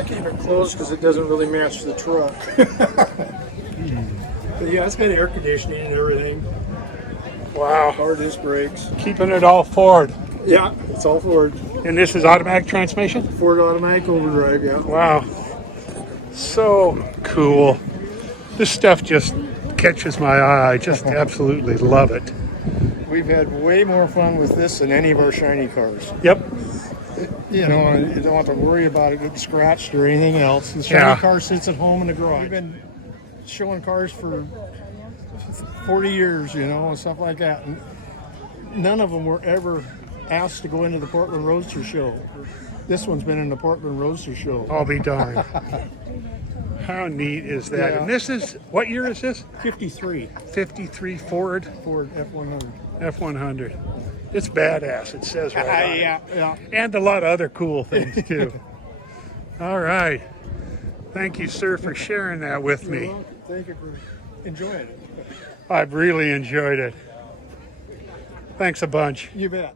I keep it closed because it doesn't really match the truck. But yeah, it's got air conditioning and everything. Wow. Power disc brakes. Keeping it all Ford. Yeah, it's all Ford. And this is automatic transmission? Ford automatic overdrive, yeah. Wow. So cool. This stuff just catches my eye. I just absolutely love it. We've had way more fun with this than any of our shiny cars. Yep. You know, you don't have to worry about it getting scratched or anything else. The shiny Yeah. car sits at home in the garage. We've been showing cars for 40 years, you know, and stuff like that. And none of them were ever asked to go into the Portland Roadster Show. This one's been in the Portland Roadster Show. I'll be darned. How neat is that? Yeah. And this is, what year is this? 53 53 Ford Ford F100. F100. It's badass, it says right on it. Yeah. And a lot of other cool things too. All right. Thank you, sir, for sharing that with You're me. welcome. Thank you for enjoying it. I've really enjoyed it. Thanks a bunch. You bet.